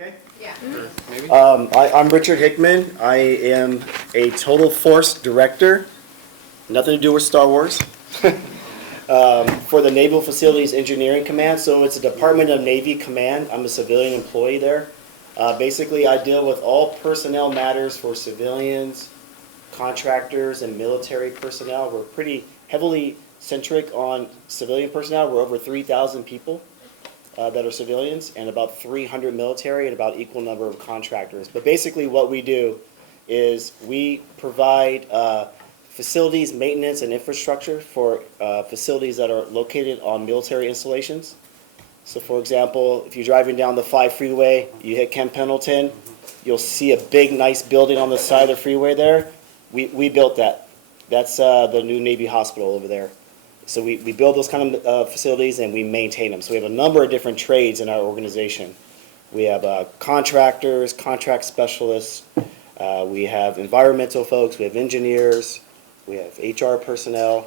Okay. Yeah. Maybe? I'm Richard Hickman. I am a Total Force Director, nothing to do with Star Wars, for the Naval Facilities Engineering Command. So it's a Department of Navy command. I'm a civilian employee there. Basically, I deal with all personnel matters for civilians, contractors, and military personnel. We're pretty heavily centric on civilian personnel. We're over 3,000 people. That are civilians, and about 300 military, and about equal number of contractors. But basically what we do is we provide facilities, maintenance, and infrastructure for facilities that are located on military installations. So for example, if you're driving down the 5 freeway, you hit Camp Pendleton, you'll see a big, nice building on the side of the freeway there. We built that. That's the new Navy hospital over there. So we build those kind of facilities and we maintain them. So we have a number of different trades in our organization. We have contractors, contract specialists, we have environmental folks, we have engineers, we have HR personnel,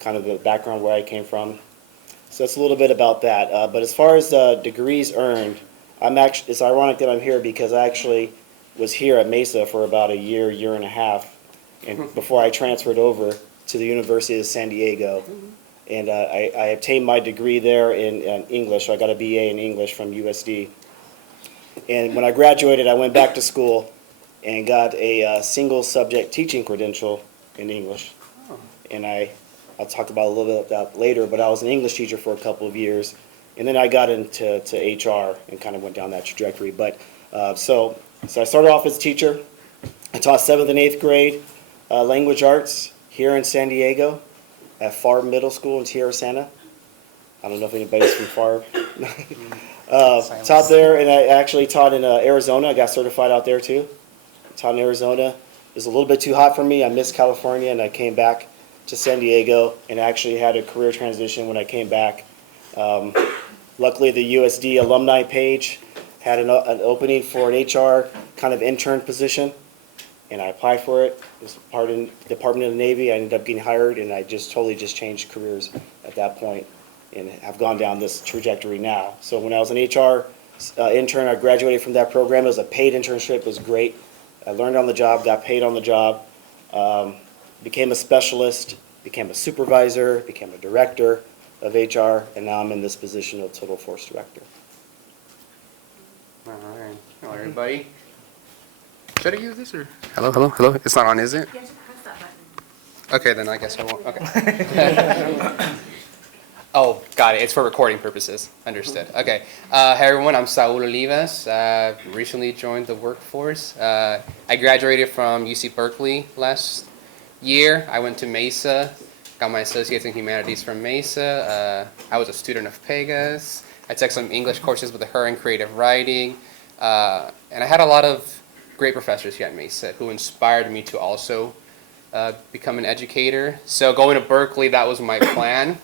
kind of the background where I came from. So that's a little bit about that. But as far as degrees earned, it's ironic that I'm here because I actually was here at Mesa for about a year, year and a half, and before I transferred over to the University of San Diego. And I obtained my degree there in English. So I got a BA in English from USD. And when I graduated, I went back to school and got a single subject teaching credential in English. And I'll talk about a little bit about that later, but I was an English teacher for a couple of years. And then I got into HR and kind of went down that trajectory. But so I started off as a teacher. I taught 7th and 8th grade language arts here in San Diego at Farb Middle School in Tierra Santa. I don't know if anybody's from Farb. Taught there, and I actually taught in Arizona. I got certified out there too. Taught in Arizona. It was a little bit too hot for me. I missed California, and I came back to San Diego and actually had a career transition when I came back. Luckily, the USD alumni page had an opening for an HR kind of intern position, and I applied for it. It was part in the Department of the Navy. I ended up getting hired, and I totally changed careers at that point, and have gone down this trajectory now. So when I was an HR intern, I graduated from that program. It was a paid internship. It was great. I learned on the job, got paid on the job, became a specialist, became a supervisor, became a director of HR, and now I'm in this position of Total Force Director. All right. Hello, everybody. Should I use this or? Hello? It's not on, is it? You have to press that button. Okay, then I guess I won't. Okay. Oh, got it. It's for recording purposes. Understood. Okay. Hey, everyone. I'm Saul Olivas. Recently joined the workforce. I graduated from UC Berkeley last year. I went to Mesa, got my associates in Humanities from Mesa. I was a student of Pega's. I took some English courses with her in creative writing. And I had a lot of great professors here at Mesa who inspired me to also become an educator. So going to Berkeley, that was my plan.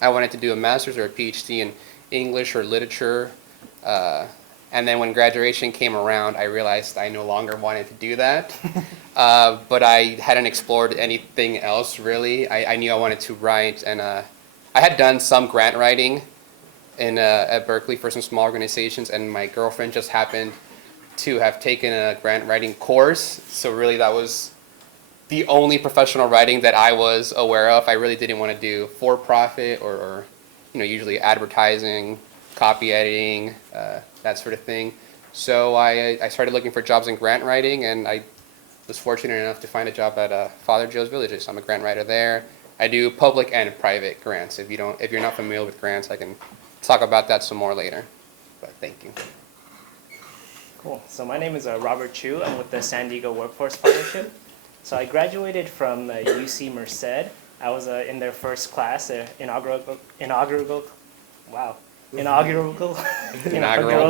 I wanted to do a master's or a PhD in English or literature. And then when graduation came around, I realized I no longer wanted to do that. But I hadn't explored anything else, really. I knew I wanted to write, and I had done some grant writing at Berkeley for some small organizations, and my girlfriend just happened to have taken a grant writing course. So really that was the only professional writing that I was aware of. I really didn't want to do for-profit or usually advertising, copy editing, that sort of thing. So I started looking for jobs in grant writing, and I was fortunate enough to find a job at Father Joe's Villages. I'm a grant writer there. I do public and private grants. If you're not familiar with grants, I can talk about that some more later. But thank you. Cool. So my name is Robert Chu. I'm with the San Diego Workforce Partnership. So I graduated from UC Merced. I was in their first class, inaugural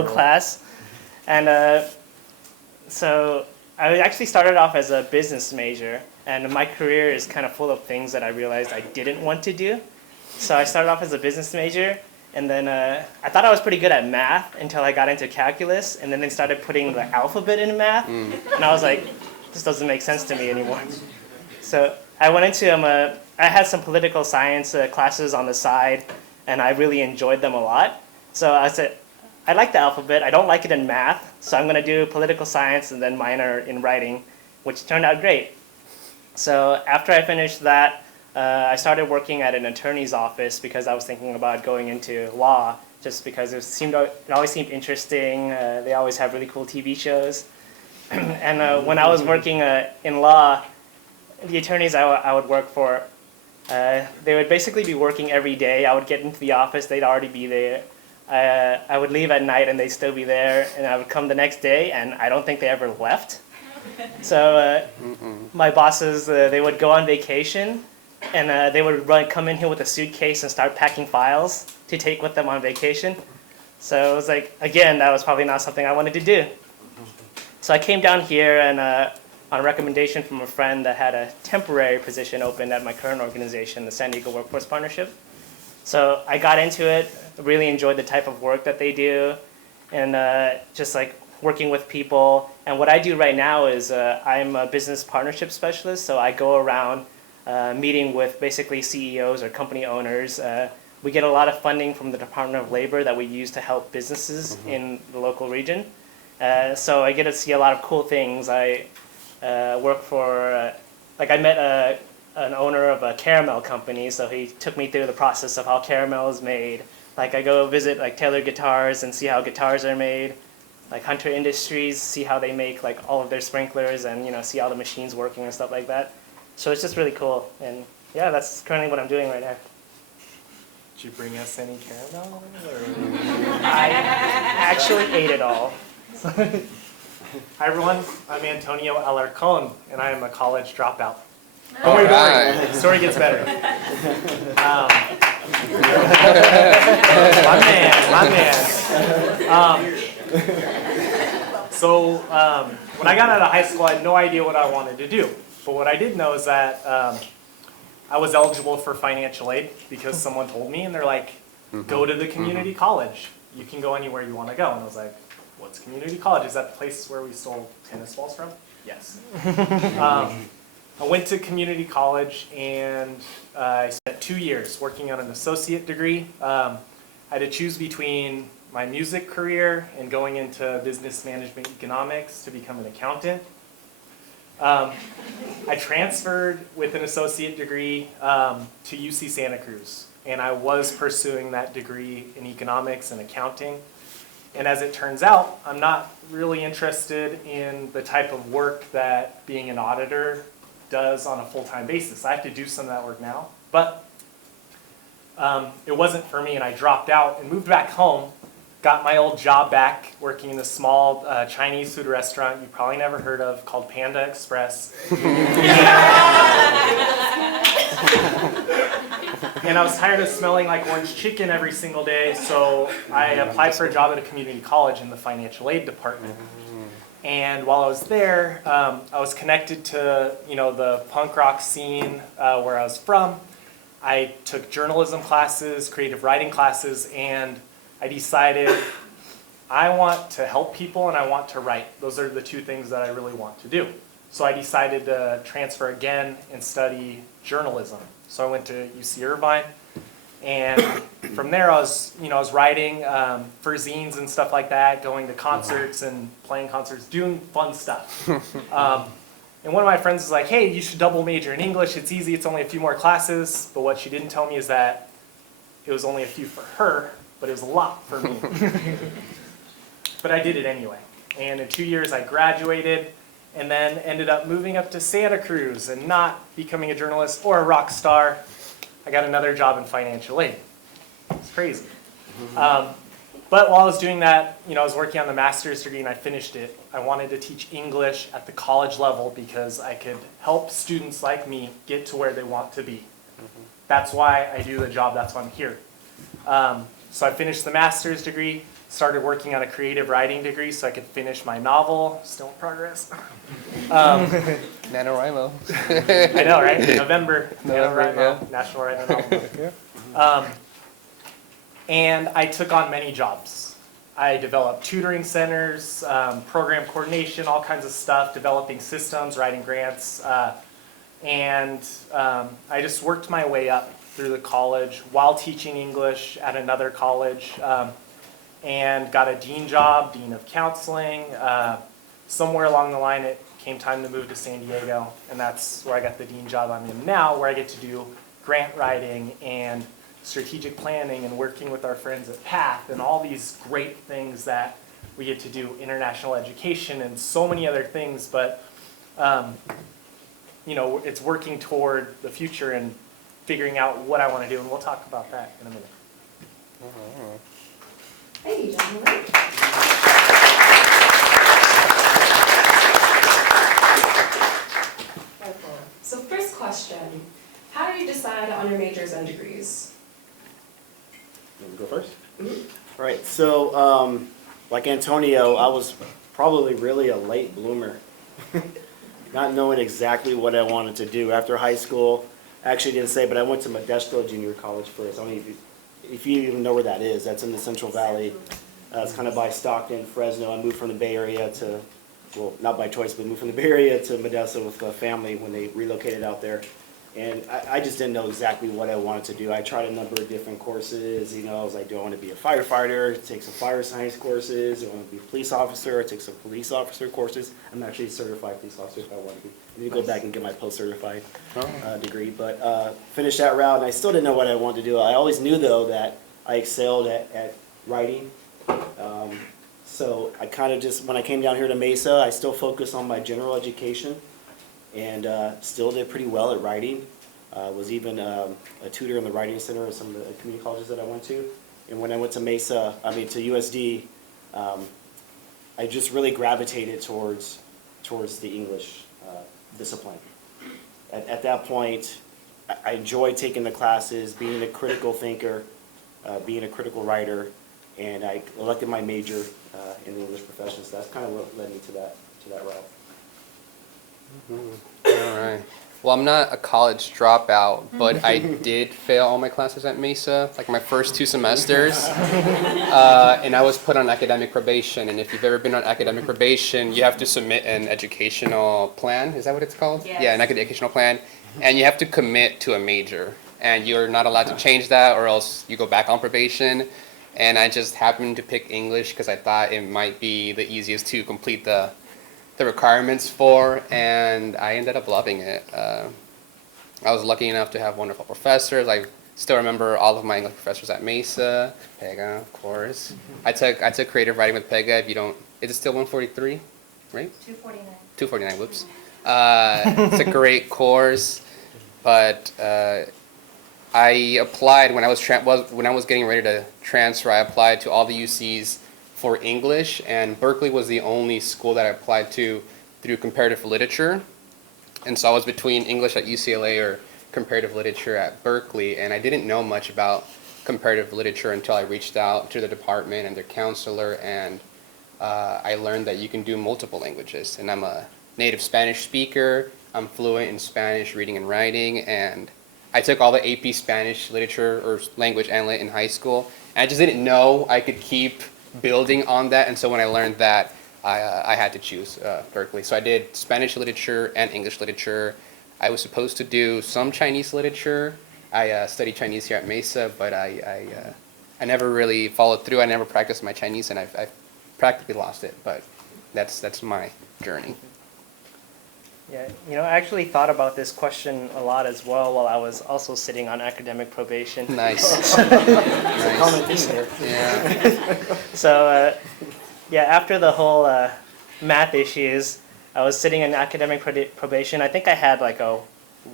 class. And so I actually started off as a business major, and my career is kind of full of things that I realized I didn't want to do. So I started off as a business major, and then I thought I was pretty good at math until I got into calculus, and then they started putting the alphabet in math, and I was like, this doesn't make sense to me anymore. So I went into I had some political science classes on the side, and I really enjoyed them a lot. So I said, I like the alphabet. I don't like it in math, so I'm going to do political science and then minor in writing, which turned out great. So after I finished that, I started working at an attorney's office because I was thinking about going into law, just because it always seemed interesting. They always have really cool TV shows. And when I was working in law, the attorneys I would work for, they would basically be working every day. I would get into the office, they'd already be there. I would leave at night and they'd still be there, and I would come the next day, and I don't think they ever left. So my bosses, they would go on vacation, and they would come in here with a suitcase and start packing files to take with them on vacation. So it was like, again, that was probably not something I wanted to do. So I came down here and on a recommendation from a friend that had a temporary position open at my current organization, the San Diego Workforce Partnership. So I got into it, really enjoyed the type of work that they do, and just like working with people. And what I do right now is I'm a business partnership specialist, so I go around meeting with basically CEOs or company owners. We get a lot of funding from the Department of Labor that we use to help businesses in the local region. So I get to see a lot of cool things. I work for, I met an owner of a caramel company, so he took me through the process of how caramel is made. Like I go visit like Taylor Guitars and see how guitars are made. Like Hunter Industries, see how they make like all of their sprinklers and see all the machines working and stuff like that. So it's just really cool, and yeah, that's currently what I'm doing right now. Did you bring us any caramel? I actually ate it all. Hi everyone, I'm Antonio Alarcon, and I am a college dropout. All Don't worry, right. the story gets better. My man. So when I got out of high school, I had no idea what I wanted to do. But what I did know is that I was eligible for financial aid because someone told me, and they're like, go to the community college. You can go anywhere you want to go. And I was like, what's community college? Is that the place where we stole tennis balls from? Yes. I went to community college, and I spent 2 years working on an associate degree. I had to choose between my music career and going into business management economics to become an accountant. I transferred with an associate degree to UC Santa Cruz, and I was pursuing that degree in economics and accounting. And as it turns out, I'm not really interested in the type of work that being an auditor does on a full-time basis. I have to do some of that work now, but it wasn't for me, and I dropped out and moved back home, got my old job back working in a small Chinese food restaurant you probably never heard of called Panda Express. And I was tired of smelling like orange chicken every single day, so I applied for a job at a community college in the financial aid department. And while I was there, I was connected to the punk rock scene where I was from. I took journalism classes, creative writing classes, and I decided I want to help people and I want to write. Those are the two things that I really want to do. So I decided to transfer again and study journalism. So I went to UC Irvine, and from there I was writing for zines and stuff like that, going to concerts and playing concerts, doing fun stuff. And one of my friends was like, hey, you should double major in English. It's easy. It's only a few more classes. But what she didn't tell me is that it was only a few for her, but it was a lot for me. But I did it anyway. And in 2 years, I graduated and then ended up moving up to Santa Cruz and not becoming a journalist or a rock star. I got another job in financial aid. It's crazy. But while I was doing that, I was working on the master's degree and I finished it. I wanted to teach English at the college level because I could help students like me get to where they want to be. That's why I do the job, that's why I'm here. So I finished the master's degree, started working on a creative writing degree so I could finish my novel, still in progress. NaNoWriMo. I know, right? November, November, NaNoWriMo, National Write Novel. And I took on many jobs. I developed tutoring centers, program coordination, all kinds of stuff, developing systems, writing grants, and I just worked my way up through the college while teaching English at another college. and got a dean job, dean of counseling. Somewhere along the line, it came time to move to San Diego, and that's where I got the dean job I'm in now, where I get to do grant writing and strategic planning and working with our friends at PATH and all these great things that we get to do, international education and so many other things. But you know, it's working toward the future and figuring out what I want to do, and we'll talk about that in a minute. Thank you, gentlemen. Wonderful. So first question, how do you decide on your majors and degrees? You want me to go first? All right, so like Antonio, I was probably really a late bloomer. Not knowing exactly what I wanted to do after high school. I actually didn't say, but I went to Modesto Junior College first. I don't know if you even know where that is. That's in the Central Valley. It's kind of by Stockton, Fresno. I moved from the Bay Area to, well, not by choice, but moved from the Bay Area to Modesto with a family when they relocated out there. And I just didn't know exactly what I wanted to do. I tried a number of different courses. You know, I was like, do I want to be a firefighter, take some fire science courses? Do I want to be a police officer, take some police officer courses? I'm actually a certified police officer if I want to be. I need to go back and get my post-certified degree. But finished that route, and I still didn't know what I wanted to do. I always knew, though, that I excelled at writing. So I kind of just, when I came down here to Mesa, I still focused on my general education. And still did pretty well at writing. Was even a tutor in the writing center at some of the community colleges that I went to. And when I went to Mesa, to USD, I just really gravitated towards the English discipline. At that point, I enjoyed taking the classes, being a critical thinker, being a critical writer, and I elected my major in the English profession. So that's kind of what led me to that route. All right. Well, I'm not a college dropout, but I did fail all my classes at Mesa, like my first 2 semesters. And I was put on academic probation. And if you've ever been on academic probation, you have to submit an educational plan. Is that what it's called? Yes. Yeah, an educational plan. And you have to commit to a major. And you're not allowed to change that, or else you go back on probation. And I just happened to pick English because I thought it might be the easiest to complete the requirements for, and I ended up loving it. I was lucky enough to have wonderful professors. I still remember all of my English professors at Mesa, Pega, of course. I took creative writing with Pega. If you don't, is it still 143, right? 249. 249. Whoops. It's a great course, but I applied when I was getting ready to transfer. I applied to all the UCs for English, and Berkeley was the only school that I applied to through comparative literature. And so I was between English at UCLA or comparative literature at Berkeley, and I didn't know much about comparative literature until I reached out to the department and their counselor, and I learned that you can do multiple languages. And I'm a native Spanish speaker. I'm fluent in Spanish reading and writing, and I took all the AP Spanish literature or language and lit in high school, and I just didn't know I could keep building on that. And so when I learned that, I had to choose Berkeley. So I did Spanish literature and English literature. I was supposed to do some Chinese literature. I studied Chinese here at Mesa, but I never really followed through. I never practiced my Chinese, and I've practically lost it. But that's my journey. Yeah, you know, I actually thought about this question a lot as well while I was also sitting on academic probation. Nice. Nice. Common theme there. Yeah. So, yeah, after the whole math issues, I was sitting in academic probation. I think I had like a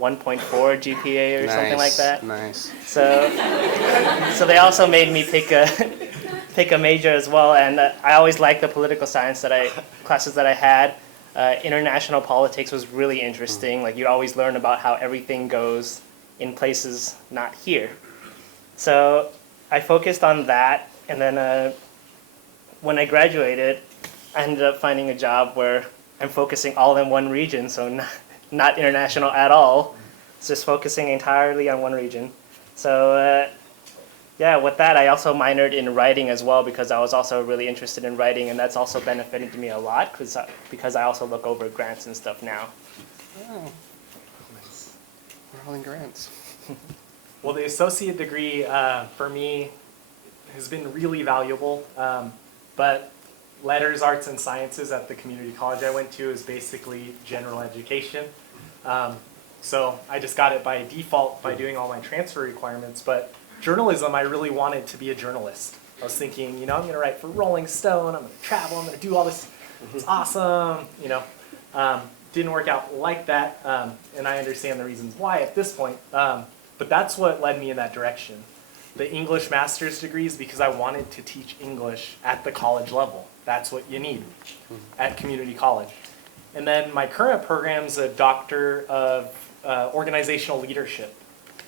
1.4 GPA or something like that. Nice. So they also made me pick a major as well, and I always liked the political science classes that I had. International politics was really interesting. Like, you always learn about how everything goes in places not here. So I focused on that, and then when I graduated, I ended up finding a job where I'm focusing all in one region, so not international at all. It's just focusing entirely on one region. So yeah, with that, I also minored in writing as well, because I was also really interested in writing, and that's also benefited me a lot because I also look over grants and stuff now. Oh. We're all in grants. Well, the associate degree for me has been really valuable. But letters, arts, and sciences at the community college I went to is basically general education. So I just got it by default by doing all my transfer requirements. But journalism, I really wanted to be a journalist. I was thinking, you know, I'm going to write for Rolling Stone, I'm going to travel, I'm going to do all this. It's awesome, you know. Didn't work out like that, and I understand the reasons why at this point. But that's what led me in that direction. The English master's degrees, because I wanted to teach English at the college level. That's what you need at community college. And then my current program's a doctor of organizational leadership.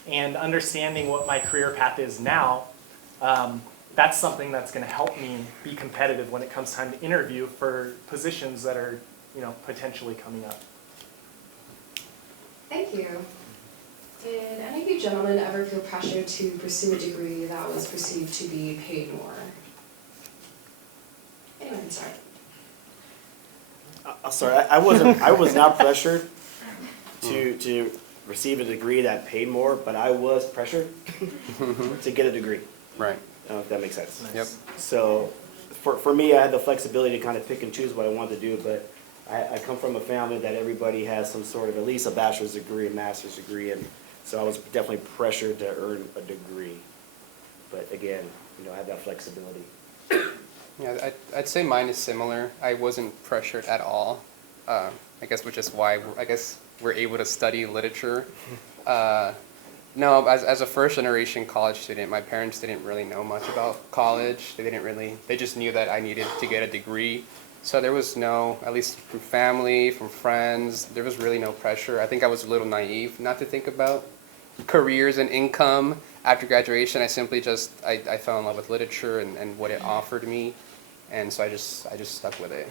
And understanding what my career path is now, that's something that's going to help me be competitive when it comes time to interview for positions that are, you know, potentially coming up. Thank you. Did any of you gentlemen ever feel pressure to pursue a degree that was perceived to be paid more? Anyone can start. I'll start. I was not pressured to receive a degree that paid more, but I was pressured to get a degree. Right. I don't know if that makes sense. Yep. So for me, I had the flexibility to kind of pick and choose what I wanted to do, but I come from a family that everybody has some sort of at least a bachelor's degree, a master's degree, and so I was definitely pressured to earn a degree. But again, you know, I had that flexibility. Yeah, I'd say mine is similar. I wasn't pressured at all. I guess which is why we're able to study literature. No, as a first generation college student, my parents didn't really know much about college. They just knew that I needed to get a degree. So there was no, at least from family, from friends, there was really no pressure. I think I was a little naive not to think about careers and income after graduation. I simply I fell in love with literature and what it offered me. And so I just stuck with it.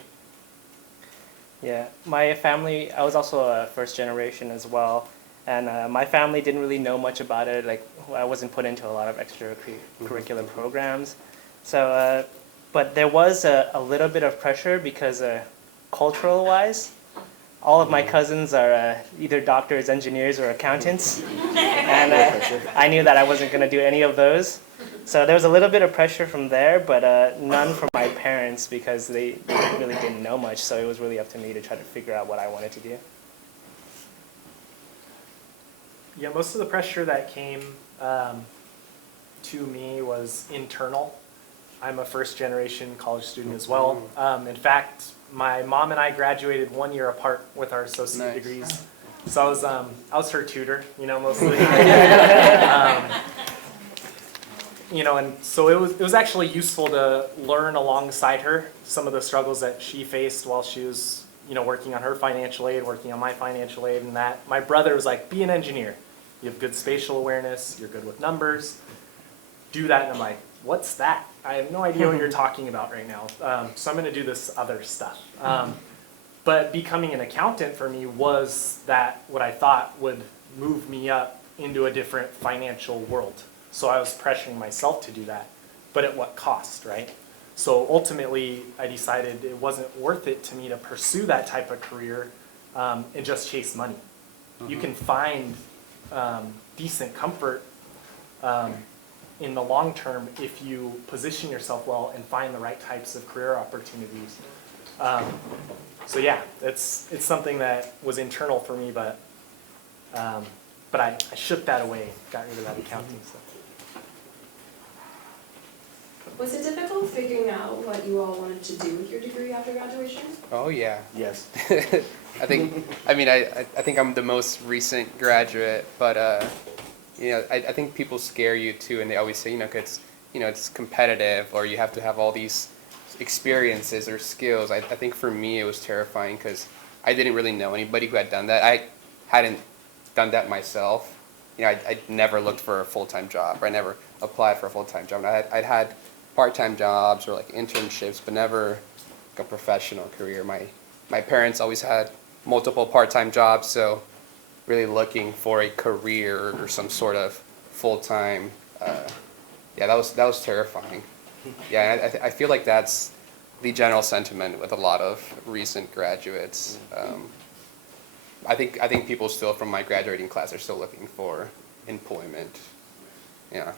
Yeah, my family, I was also a first generation as well. And my family didn't really know much about it. Like, I wasn't put into a lot of extracurricular programs. So, but there was a little bit of pressure because cultural-wise, all of my cousins are either doctors, engineers, or accountants. And I knew that I wasn't going to do any of those. So there was a little bit of pressure from there, but none from my parents because they really didn't know much. So it was really up to me to try to figure out what I wanted to do. Yeah, most of the pressure that came to me was internal. I'm a first generation college student as well. In fact, my mom and I graduated 1 year apart with our associate degrees. So I was her tutor, you know, most of the time. You know, and so it was actually useful to learn alongside her some of the struggles that she faced while she was, you know, working on her financial aid, working on my financial aid, and that. My brother was like, be an engineer. You have good spatial awareness, you're good with numbers, do that. And I'm like, what's that? I have no idea what you're talking about right now. So I'm going to do this other stuff. But becoming an accountant for me was that what I thought would move me up into a different financial world. So I was pressuring myself to do that, but at what cost, right? So ultimately, I decided it wasn't worth it to me to pursue that type of career and just chase money. You can find decent comfort in the long term if you position yourself well and find the right types of career opportunities. So yeah, it's something that was internal for me, but I shook that away, got rid of that accounting stuff. Was it difficult figuring out what you all wanted to do with your degree after graduation? Oh yeah. Yes. I think I'm the most recent graduate, but you know, I think people scare you too, and they always say, it's competitive, or you have to have all these experiences or skills. I think for me it was terrifying because I didn't really know anybody who had done that. I hadn't done that myself. You know, I never looked for a full-time job, or I never applied for a full-time job. I'd had part-time jobs or like internships, but never like a professional career. My parents always had multiple part-time jobs, so really looking for a career or some sort of full-time, that was terrifying. Yeah, and I feel like that's the general sentiment with a lot of recent graduates. I think people still from my graduating class are still looking for employment. Yeah.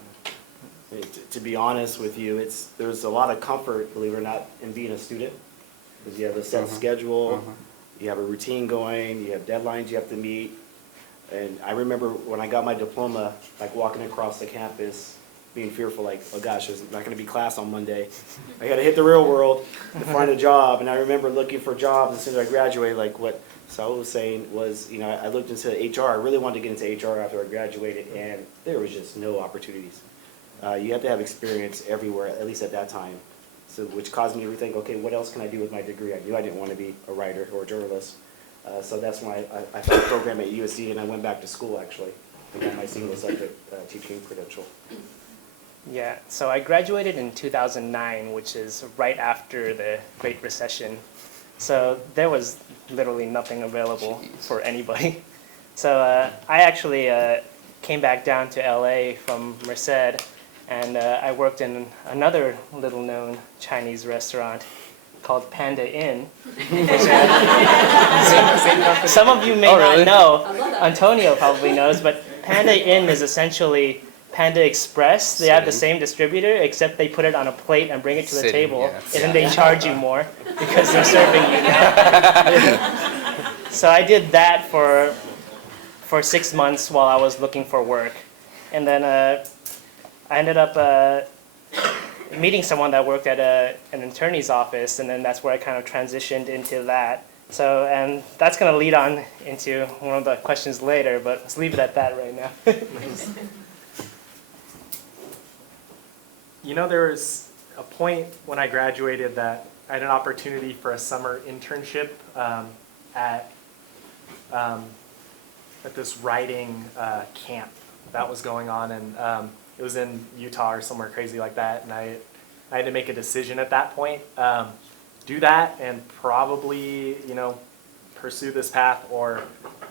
To be honest with you, there's a lot of comfort, believe it or not, in being a student. Because you have a set schedule, you have a routine going, you have deadlines you have to meet. And I remember when I got my diploma, like walking across the campus, being fearful, like, oh gosh, there's not gonna be class on Monday. I gotta hit the real world to find a job. And I remember looking for jobs as soon as I graduated, like what Saul was saying was, I looked into HR. I really wanted to get into HR after I graduated, and there was just no opportunities. You have to have experience everywhere, at least at that time. So, which caused me to rethink, okay, what else can I do with my degree? I knew I didn't want to be a writer or a journalist. So that's why I found a program at USC, and I went back to school, actually. I got my single subject teaching credential. Yeah, so I graduated in 2009, which is right after the Great Recession. So there was literally nothing available for anybody. So I actually came back down to LA from Merced, and I worked in another little-known Chinese restaurant called Panda Inn. Some of you may not know. I love that. Antonio probably knows, but Panda Inn is essentially Panda Express. They have the same distributor, except they put it on a plate and bring it to the Sitting, table, yeah. and then they charge you more because they're serving you now. So I did that for 6 months while I was looking for work, and then I ended up meeting someone that worked at an attorney's office, and then that's where I kind of transitioned into that. So, and that's going to lead on into one of the questions later, but let's leave it at that right now. There was a point when I graduated that I had an opportunity for a summer internship at this writing camp that was going on, and it was in Utah or somewhere crazy like that, and I had to make a decision at that point, do that and probably, pursue this path or,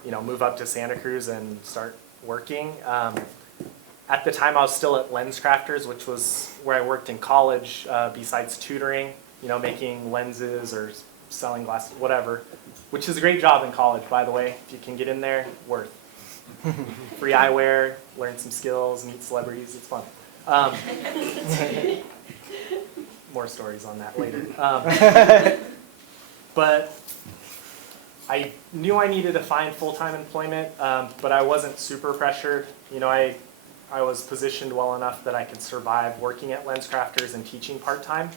move up to Santa Cruz and start working. At the time, I was still at LensCrafters, which was where I worked in college, besides tutoring, making lenses or selling glasses, whatever, which is a great job in college, by the way. If you can get in there, worth. Free eyewear, learn some skills, meet celebrities, it's fun. More stories on that later. But I knew I needed to find full-time employment, but I wasn't super pressured. I was positioned well enough that I could survive working at LensCrafters and teaching part-time.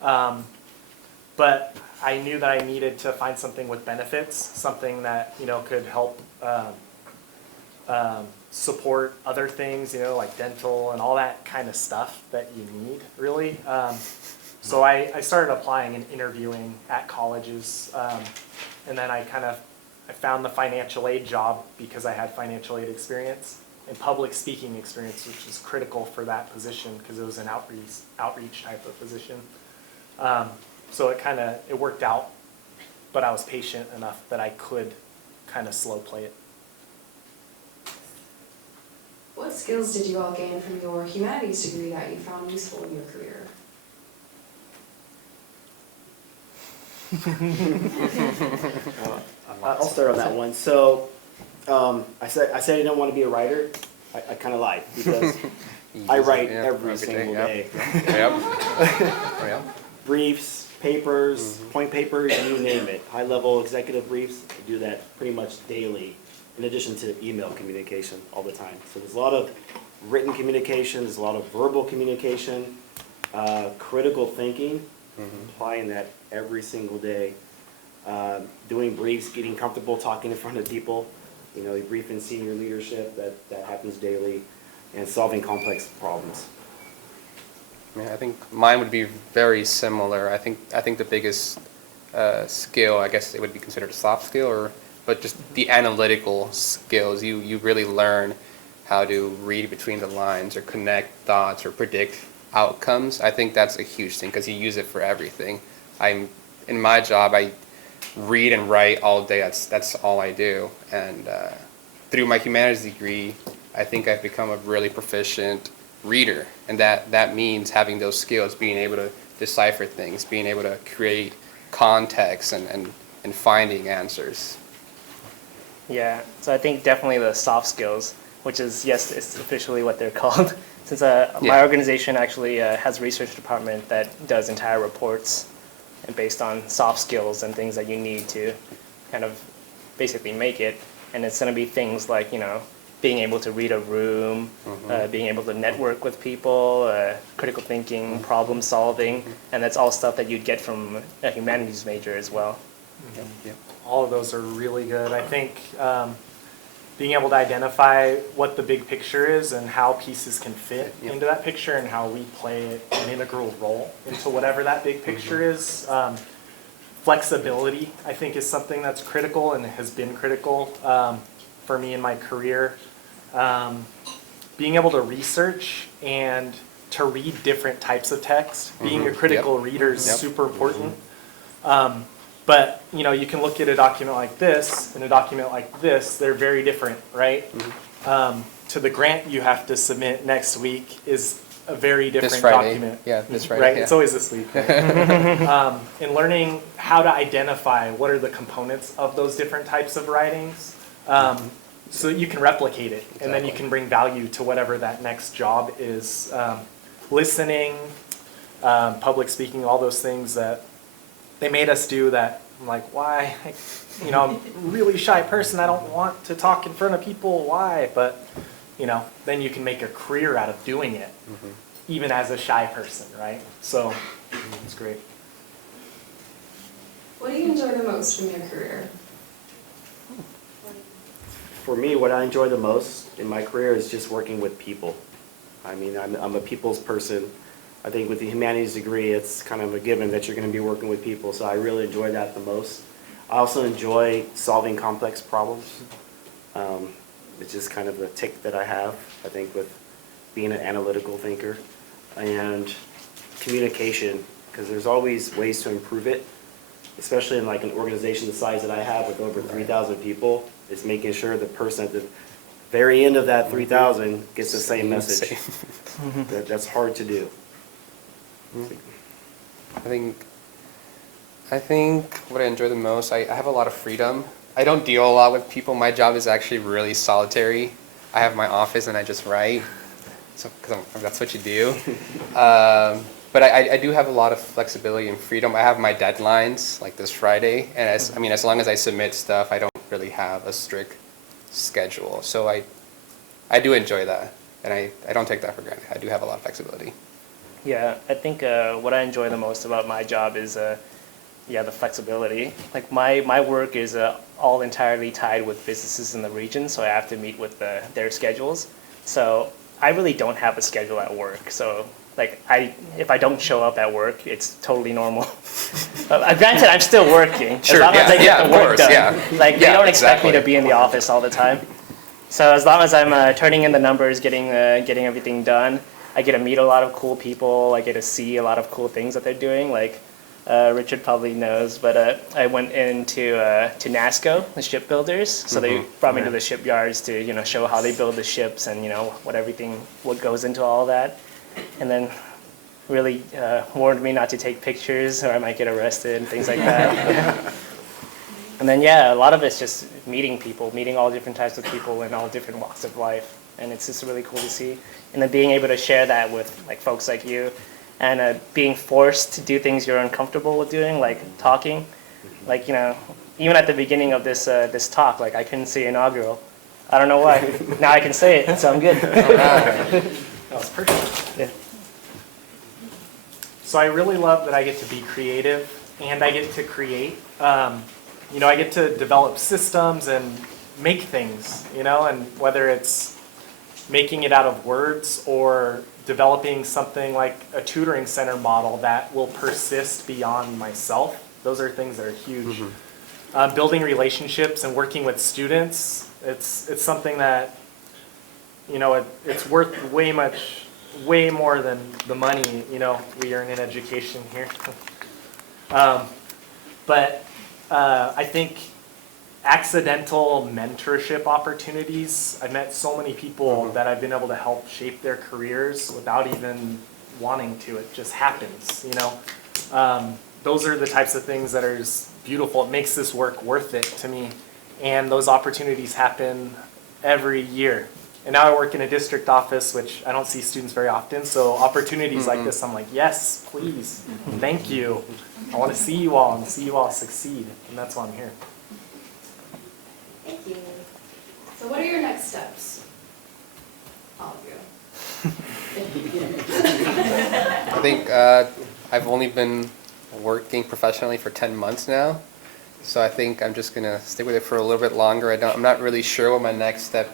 But I knew that I needed to find something with benefits, something that could help support other things, like dental and all that kind of stuff that you need, really. So I started applying and interviewing at colleges, and then I found the financial aid job because I had financial aid experience and public speaking experience, which is critical for that position because it was an outreach type of position. So it worked out, but I was patient enough that I could kind of slow play it. What skills did you all gain from your humanities degree that you found useful in your career? I'll start on that one. So, I said I didn't want to be a writer. I kind of lied because I write every single day. Yep. Briefs, papers, point papers, you name it. High-level executive briefs, I do that pretty much daily, in addition to email communication all the time. So there's a lot of written communication, there's a lot of verbal communication, critical thinking, applying that every single day, doing briefs, getting comfortable talking in front of people, briefing senior leadership, that happens daily, and solving complex problems. Yeah, I think mine would be very similar. I think the biggest skill, I guess it would be considered a soft skill, but just the analytical skills. You really learn how to read between the lines or connect thoughts or predict outcomes. I think that's a huge thing because you use it for everything. In my job, I read and write all day. That's all I do. And through my humanities degree, I think I've become a really proficient reader, and that means having those skills, being able to decipher things, being able to create context and finding answers. Yeah, so I think definitely the soft skills. which is, yes, it's officially what they're called. Since my Yeah. organization actually has a research department that does entire reports and based on soft skills and things that you need to kind of basically make it. And it's going to be things like, being able to read a room, being able to network with people, critical thinking, problem solving, and that's all stuff that you'd get from a humanities major as well. Yep. All of those are really good. I think being able to identify what the big picture is and how pieces can fit into that picture and how we play an integral role into whatever that big picture is. Flexibility, I think, is something that's critical and has been critical for me in my career. Being able to research and to read different types of text, being a critical reader is super important. But you can look at a document like this and a document like this, they're very different, right? To the grant you have to submit next week is a very different This Friday. document. Yeah, this Friday. Right, Yeah. it's always this week. Right? And learning how to identify what are the components of those different types of writings, so that you can replicate it, and then you can bring value to whatever that next job is. Listening, public speaking, all those things that they made us do that I'm like, why? I'm a really shy person. I don't want to talk in front of people. Why? But, then you can make a career out of doing it, even as a shy person, right? So it's great. What do you enjoy the most from your career? For me, what I enjoy the most in my career is just working with people. I mean, I'm a people's person. I think with the humanities degree, it's kind of a given that you're going to be working with people, so I really enjoy that the most. I also enjoy solving complex problems. It's just kind of a tick that I have, I think, with being an analytical thinker. And communication, because there's always ways to improve it, especially in like an organization the size that I have with over 3,000 people. It's making sure the person at the very end of that 3,000 gets the same message. That's hard to do. I think what I enjoy the most, I have a lot of freedom. I don't deal a lot with people. My job is actually really solitary. I have my office and I just write, so because that's what you do. But I do have a lot of flexibility and freedom. I have my deadlines like this Friday, and as long as I submit stuff, I don't really have a strict schedule. So I do enjoy that, and I don't take that for granted. I do have a lot of flexibility. Yeah, I think what I enjoy the most about my job is, the flexibility. Like my work is all entirely tied with businesses in the region, so I have to meet with their schedules. So I really don't have a schedule at work. So if I don't show up at work, it's totally normal. Granted, I'm still working as long as I get the work done. They don't expect me to be in the office all the time. So as long as I'm turning in the numbers, getting everything done, I get to meet a lot of cool people. I get to see a lot of cool things that they're doing. Like Richard probably knows, but I went into to NASCO, the shipbuilders. So they brought me to the shipyards to show how they build the ships and what goes into all that. And then really warned me not to take pictures or I might get arrested and things like that. And then a lot of it's just meeting people, meeting all different types of people in all different walks of life. And it's just really cool to see. And then being able to share that with folks like you, and being forced to do things you're uncomfortable with doing, like talking. Even at the beginning of this talk, I couldn't say inaugural. I don't know why. Now I can say it, so I'm good. That was perfect. Yeah. So I really love that I get to be creative and I get to create. I get to develop systems and make things, and whether it's making it out of words or developing something like a tutoring center model that will persist beyond myself. Those are things that are huge. Building relationships and working with students, it's something that, it's worth way more than the money, we earn in education here. But I think accidental mentorship opportunities. I've met so many people that I've been able to help shape their careers without even wanting to. It just happens, Those are the types of things that are just beautiful. It makes this work worth it to me. And those opportunities happen every year. And now I work in a district office, which I don't see students very often. So opportunities like this, I'm like, yes, please, thank you. I want to see you all and see you all succeed. And that's why I'm here. Thank you. So what are your next steps? All of you. I think I've only been working professionally for 10 months now, so I think I'm just gonna stick with it for a little bit longer. I'm not really sure what my next step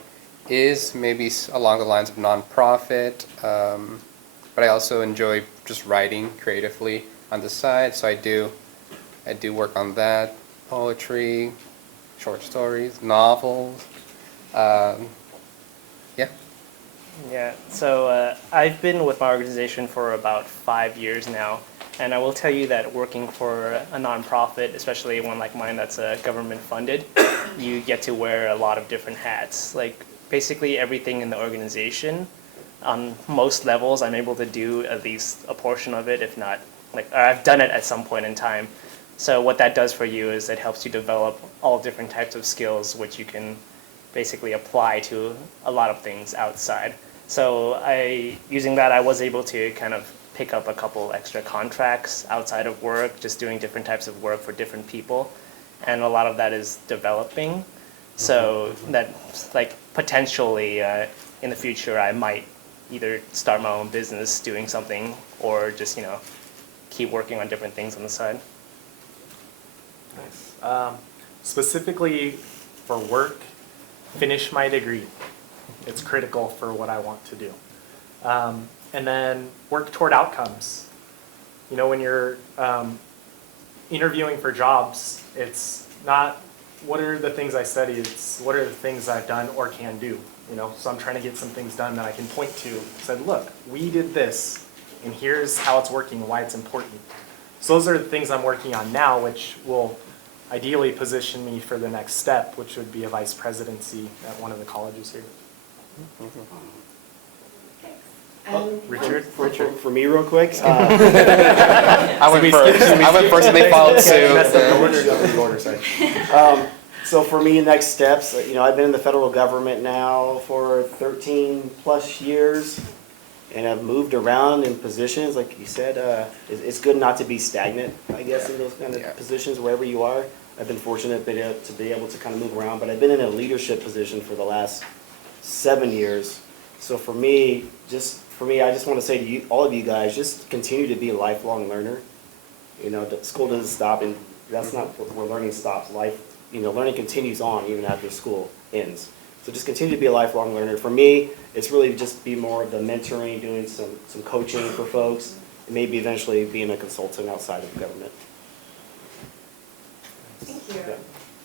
is. Maybe along the lines of nonprofit, but I also enjoy just writing creatively on the side. So I do work on that, poetry, short stories, novels. Yeah. Yeah, so I've been with my organization for about 5 years now, and I will tell you that working for a nonprofit, especially one like mine that's government funded, you get to wear a lot of different hats. Like basically everything in the organization, on most levels, I'm able to do at least a portion of it, if not, like I've done it at some point in time. So what that does for you is it helps you develop all different types of skills, which you can basically apply to a lot of things outside. So using that, I was able to kind of pick up a couple extra contracts outside of work, just doing different types of work for different people. And a lot of that is developing. So that, like, potentially in the future, I might either start my own business doing something or just, keep working on different things on the side. Nice. Specifically for work, finish my degree. It's critical for what I want to do. And then work toward outcomes. When you're interviewing for jobs, it's not what are the things I studied, it's what are the things I've done or can do. So I'm trying to get some things done that I can point to. Said, look, we did this, and here's how it's working and why it's important. So those are the things I'm working on now, which will ideally position me for the next step, which would be a vice presidency at one of the colleges here. Richard? For me, real quick. I went first and they followed Messed up suit. the order. So for me, next steps, I've been in the federal government now for 13 plus years, and I've moved around in positions, like you said. It's good not to be stagnant, I guess, in those kind of positions wherever you are. I've been fortunate to be able to kind of move around, but I've been in a leadership position for the last 7 years. So for me, I just want to say to you, all of you guys, just continue to be a lifelong learner. School doesn't stop, and that's not where learning stops. Learning continues on even after school ends. So just continue to be a lifelong learner. For me, it's really just be more of the mentoring, doing some coaching for folks, and maybe eventually being a consultant outside of government. Thank you.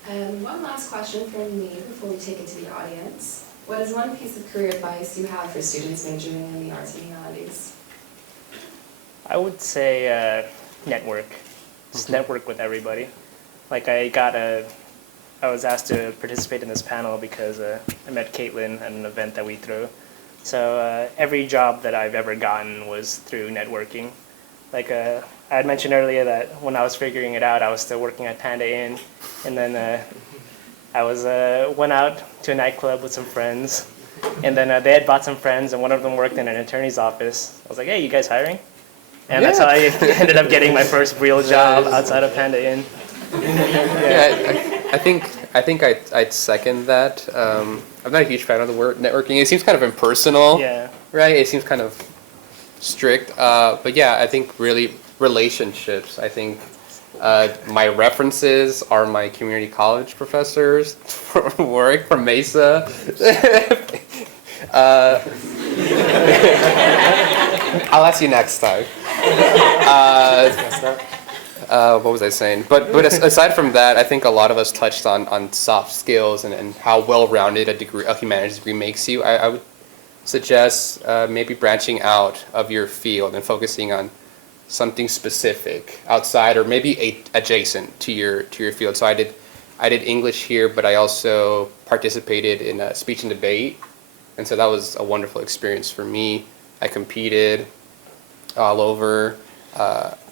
And one last question from me before we take it to the audience. What is one piece of career advice you have for students majoring in the arts and humanities? I would say network. Just network with everybody. Like I was asked to participate in this panel because I met Caitlin at an event that we threw. So every job that I've ever gotten was through networking. Like I had mentioned earlier that when I was figuring it out, I was still working at Panda Inn, and then I went out to a nightclub with some friends, and then they had brought some friends, and one of them worked in an attorney's office. I was like, hey, you guys hiring? And that's how I ended up getting my first real job outside of Panda Inn. I think I'd second that. I'm not a huge fan of the word networking. It seems kind of impersonal, right? It seems kind of strict. But yeah, I think really relationships. I think my references are my community college professors for work from Mesa. I'll ask you next time. What was I saying? But aside from that, I think a lot of us touched on soft skills and how well-rounded a humanities degree makes you. I would suggest maybe branching out of your field and focusing on something specific outside or maybe adjacent to your field. So I did English here, but I also participated in speech and debate, and so that was a wonderful experience for me. I competed all over.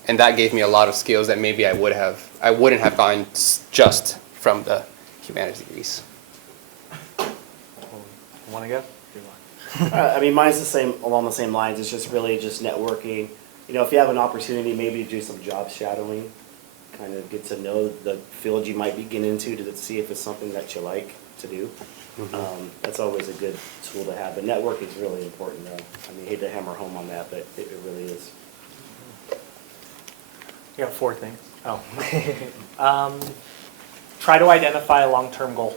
And that gave me a lot of skills that maybe I wouldn't have gotten just from the humanities degrees. Want to go? Good luck. I mean, mine's the same, along the same lines. It's just really just networking. You know, if you have an opportunity, maybe to do some job shadowing, kind of get to know the field you might be getting into to see if it's something that you like to do. That's always a good tool to have. But networking is really important, though. I mean, I hate to hammer home on that, but it really is. You got 4 things. Oh. Try to identify a long-term goal.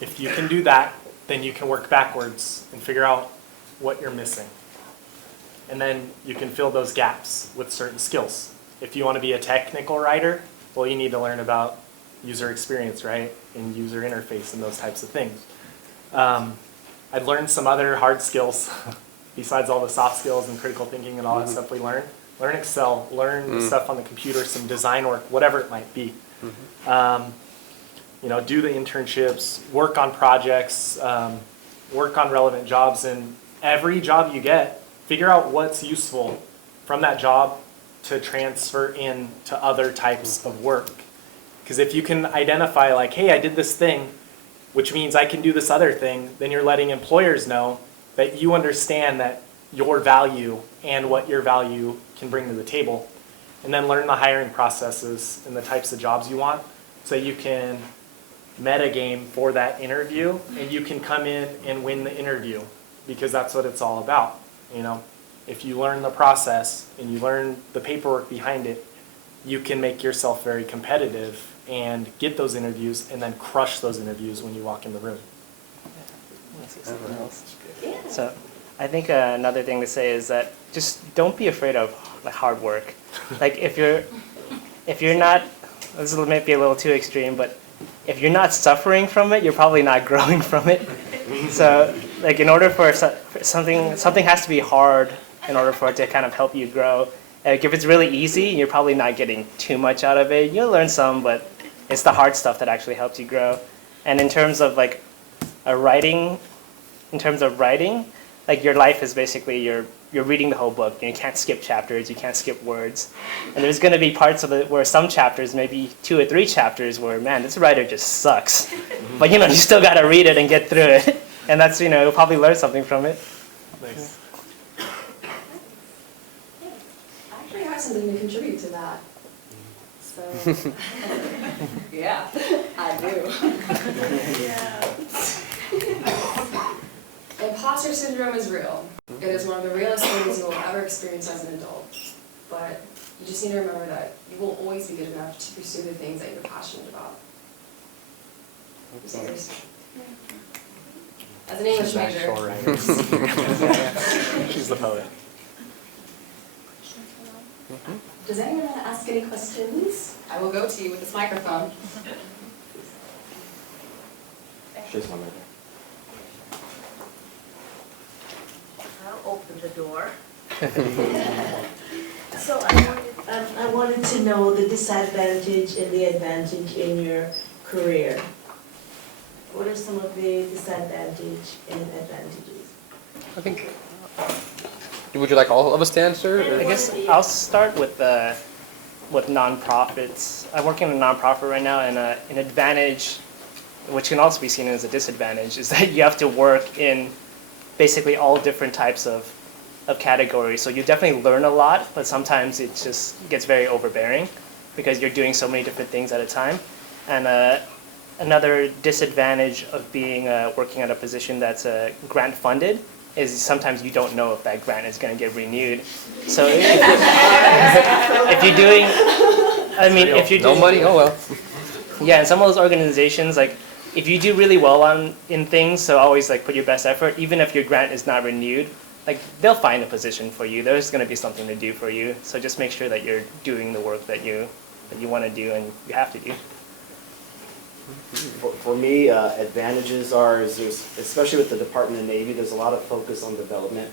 If you can do that, then you can work backwards and figure out what you're missing. And then you can fill those gaps with certain skills. If you want to be a technical writer, well, you need to learn about user experience, right? And user interface and those types of things. I'd learned some other hard skills besides all the soft skills and critical thinking and all that stuff we learned. Learn Excel, learn the stuff on the computer, some design work, whatever it might be. You know, do the internships, work on projects, work on relevant jobs, and every job you get, figure out what's useful from that job to transfer into other types of work. Because if you can identify like, hey, I did this thing, which means I can do this other thing, then you're letting employers know that you understand that your value and what your value can bring to the table. And then learn the hiring processes and the types of jobs you want so you can metagame for that interview and you can come in and win the interview because that's what it's all about. You know, if you learn the process and you learn the paperwork behind it, you can make yourself very competitive and get those interviews and then crush those interviews when you walk in the room. So I think another thing to say is that just don't be afraid of like hard work. Like if you're not, this might be a little too extreme, but if you're not suffering from it, you're probably not growing from it. So like in order for something has to be hard in order for it to kind of help you grow. Like if it's really easy, you're probably not getting too much out of it. You'll learn some, but it's the hard stuff that actually helps you grow. And in terms of like writing, like your life is basically you're reading the whole book. You can't skip chapters, you can't skip words. And there's going to be parts of it where some chapters, maybe 2 or 3 chapters where, man, this writer just sucks. But you know, you still got to read it and get through it. And that's, you know, you'll probably learn something from it. Nice. I actually have something to contribute to that. So, yeah, I do. Imposter syndrome is real. It is one of the realest things you will ever experience as an adult. But you just need to remember that you will always be good enough to pursue the things that you're passionate about. Just understand. As an English major. She's the poet. Does anyone want to ask any questions? I will go to you with this microphone. There's one right there. I'll open the door. So I wanted to know the disadvantage and the advantage in your career. What are some of the disadvantage and advantages? I think. Would you like all of us to answer? Or? I guess I'll start with nonprofits. I'm working in a nonprofit right now, and an advantage, which can also be seen as a disadvantage, is that you have to work in basically all different types of categories. So you definitely learn a lot, but sometimes it just gets very overbearing because you're doing so many different things at a time. And another disadvantage of being working at a position that's grant funded is sometimes you don't know if that grant is going to get renewed. So if you're doing, if you're doing, No money, oh well. yeah, and some of those organizations, like if you do really well in things, so always like put your best effort, even if your grant is not renewed, like they'll find a position for you. There's going to be something to do for you. So just make sure that you're doing the work that you want to do and you have to do. For me, advantages are, especially with the Department of Navy, there's a lot of focus on development.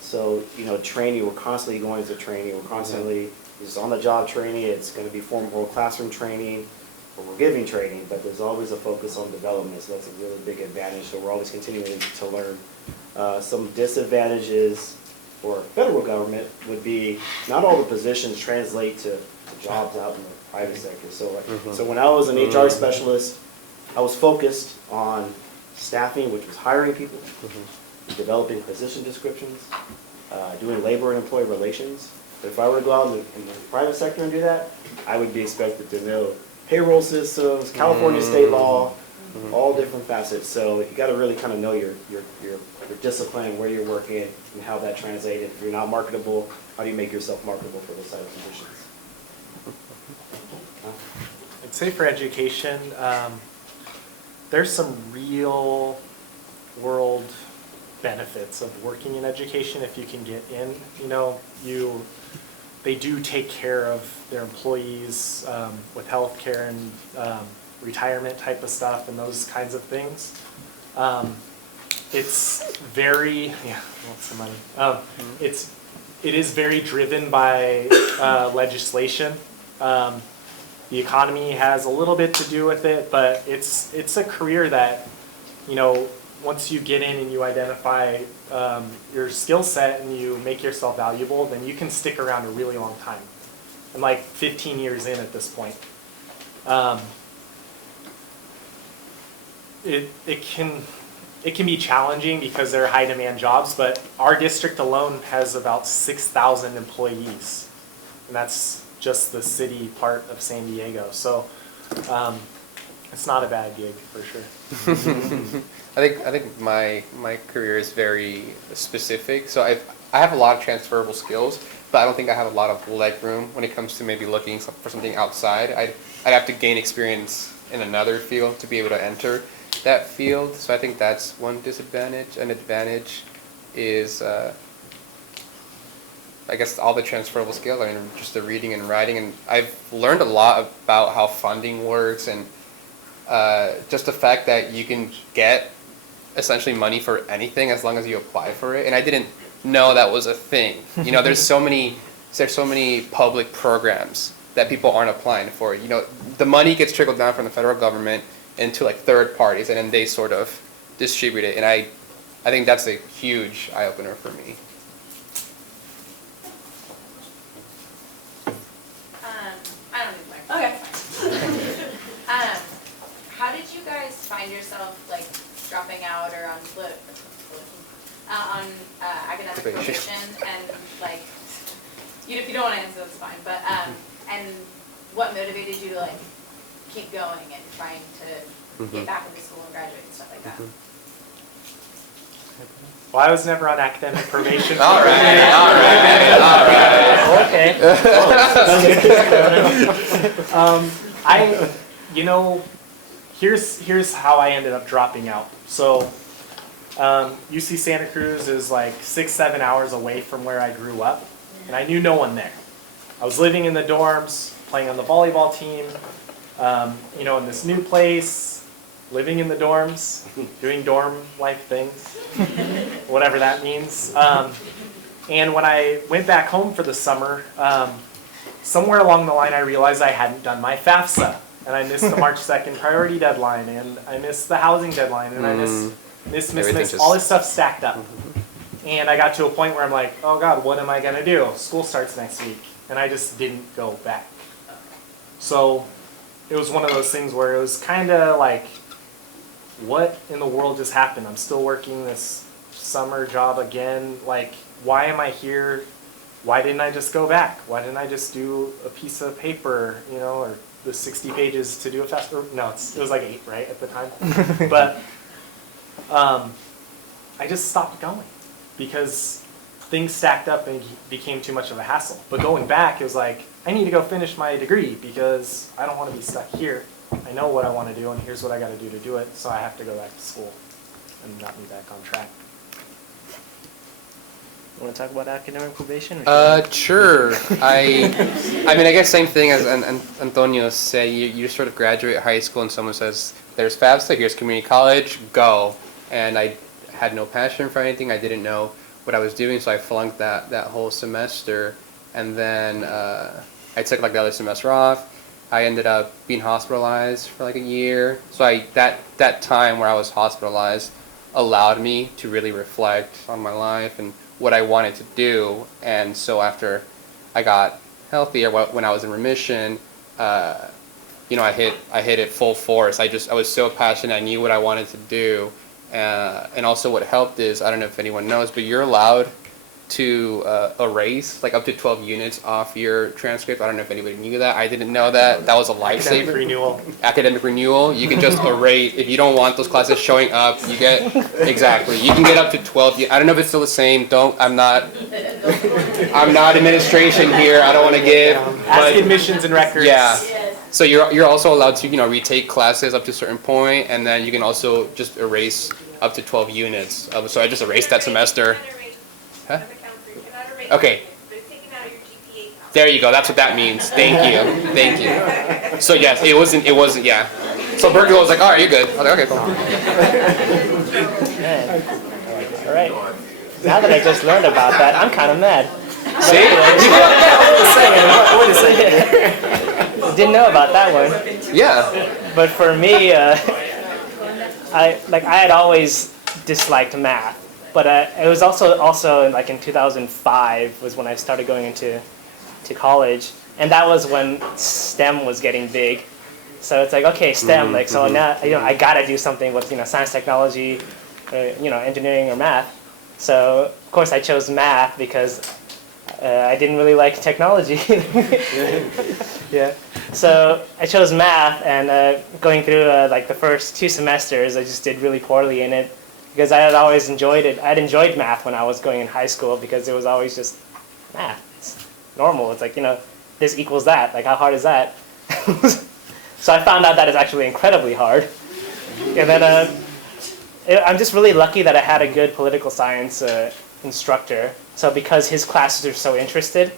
So, you know, training, we're constantly going to training, we're constantly, it's on-the-job training, it's going to be formal classroom training, or we're giving training, but there's always a focus on development, so that's a really big advantage, so we're always continuing to learn. Some disadvantages for federal government would be, not all the positions translate to jobs out in the private sector. So when I was an HR specialist, I was focused on staffing, which was hiring people, developing position descriptions, doing labor and employee relations. But if I were to go out in the private sector and do that, I would be expected to know payroll systems, California state law, all different facets. So you got to really kind of know your discipline, where you're working, and how that translated. If you're not marketable, how do you make yourself marketable for those type of positions? I'd say for education, there's some real world benefits of working in education if you can get in. You know, they do take care of their employees with healthcare and retirement type of stuff and those kinds of things. It's very, what's the money? It is very driven by legislation. The economy has a little bit to do with it, but it's a career that, you know, once you get in and you identify your skill set and you make yourself valuable, then you can stick around a really long time. I'm like 15 years in at this point. It can be challenging because they're high demand jobs, but our district alone has about 6,000 employees, and that's just the city part of San Diego. So it's not a bad gig for sure. I think my career is very specific. So I have a lot of transferable skills, but I don't think I have a lot of leg room when it comes to maybe looking for something outside. I'd have to gain experience in another field to be able to enter that field. So I think that's one disadvantage. An advantage is I guess all the transferable skills. I mean, just the reading and writing, and I've learned a lot about how funding works and just the fact that you can get essentially money for anything as long as you apply for it. And I didn't know that was a thing. You know, there's so many public programs that people aren't applying for. You know, the money gets trickled down from the federal government into like third parties, and then they sort of distribute it. And I think that's a huge eye opener for me. I don't need my. Okay. How did you guys find yourself like dropping out or on academic Probation. probation and like if you don't want to answer that's fine, but and what motivated you to like keep going and trying to get back into school and graduate and stuff like that? Well, I was never on academic probation. All right. Okay. Here's how I ended up dropping out. So, UC Santa Cruz is like 6-7 hours away from where I grew up, and I knew no one there. I was living in the dorms, playing on the volleyball team, in this new place, living in the dorms, doing dorm life things, whatever that means. And when I went back home for the summer, somewhere along the line I realized I hadn't done my FAFSA. And I missed the March 2nd priority deadline, and I missed the housing deadline, and I missed all this stuff stacked up. And I got to a point where I'm like, oh God, what am I gonna do? School starts next week. And I just didn't go back. So it was one of those things where it was kind of like, what in the world just happened? I'm still working this summer job again. Like, why am I here? Why didn't I just go back? Why didn't I just do a piece of paper, or the 60 pages to do a fast? No, it was like 8, right, at the time. But I just stopped going because things stacked up and became too much of a hassle. But going back, it was like, I need to go finish my degree because I don't want to be stuck here. I know what I want to do, and here's what I got to do it, so I have to go back to school and not be back on track. You want to talk about academic probation? Sure. I guess same thing as Antonio said. You sort of graduate high school and someone says, there's FAFSA, here's community college, go. And I had no passion for anything. I didn't know what I was doing, so I flunked that whole semester. And then I took like the other semester off. I ended up being hospitalized for like a year. So that time where I was hospitalized allowed me to really reflect on my life and what I wanted to do. And so after I got healthier, when I was in remission, I hit it full force. I was so passionate. I knew what I wanted to do, And also what helped is, I don't know if anyone knows, but you're allowed to erase like up to 12 units off your transcript. I don't know if anybody knew that. I didn't know that. That was a Academic lifesaver. renewal. Academic renewal. You can just erase if you don't want those classes showing up. You get exactly. You can get up to 12. I don't know if it's still the same. I'm not administration here. I don't want to give. Ask But admissions and records. yeah. Yes. So you're also allowed to retake classes up to a certain point, and then you can also just erase up to 12 units. So I just erased that semester. Huh? Okay. There you go. That's what that means. Thank you. Thank you. So yes, it wasn't. Yeah. So Berkeley was like, all right, you're good. I was like, okay, cool. Man. All right. Now that I just learned about that, I'm kind of mad. See? Wait a second. I didn't know about that one. Yeah. But for me, I had always disliked math, but it was also like in 2005 was when I started going into college, and that was when STEM was getting big. So it's like, okay, STEM, like, so now I gotta do something with science, technology, engineering or math. So of course I chose math because I didn't really like technology. Yeah. So I chose math, and going through like the first 2 semesters, I just did really poorly in it because I had always enjoyed it. I'd enjoyed math when I was going in high school because it was always just math. It's normal. It's like, this equals that. Like, how hard is that? So I found out that it's actually incredibly hard. And then I'm just really lucky that I had a good political science instructor. So because his classes are so interesting,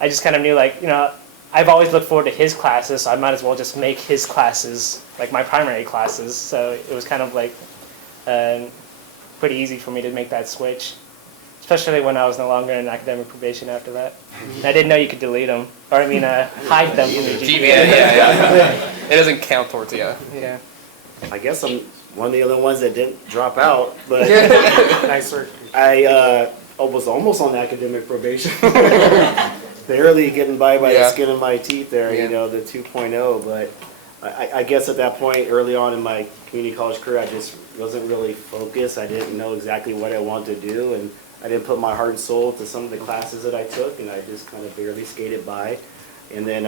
I just kind of knew, like, I've always looked forward to his classes, so I might as well just make his classes like my primary classes. So it was kind of like pretty easy for me to make that switch, especially when I was no longer in academic probation after that. And I didn't know you could delete them, or hide them from your GPA. Yeah. It doesn't count towards Yeah. I guess I'm one of the other ones that didn't drop out, but Nicer. I was almost on academic probation. Barely getting by the Yeah. skin of my teeth there, Yeah. the 2.0, but I guess at that point, early on in my community college career, I just wasn't really focused. I didn't know exactly what I wanted to do, and I didn't put my heart and soul to some of the classes that I took, and I just kind of barely skated by. And then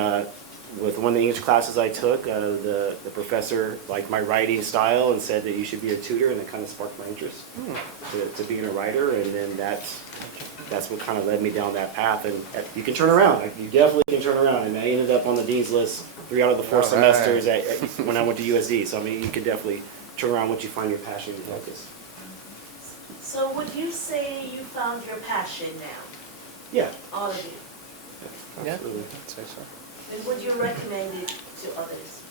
with one of the English classes I took, the professor liked my writing style and said that you should be a tutor, and it kind of sparked my interest to being a writer, and then that's what kind of led me down that path. And you can turn around. You definitely can turn around. And I ended up on the dean's list 3 out of the 4 All semesters when I went to USD. So I mean, you can definitely turn around once you find your passion and focus. So would you say you found your passion now, Yeah. all of you? Yeah. Absolutely. I'd say so. And would you recommend it to others?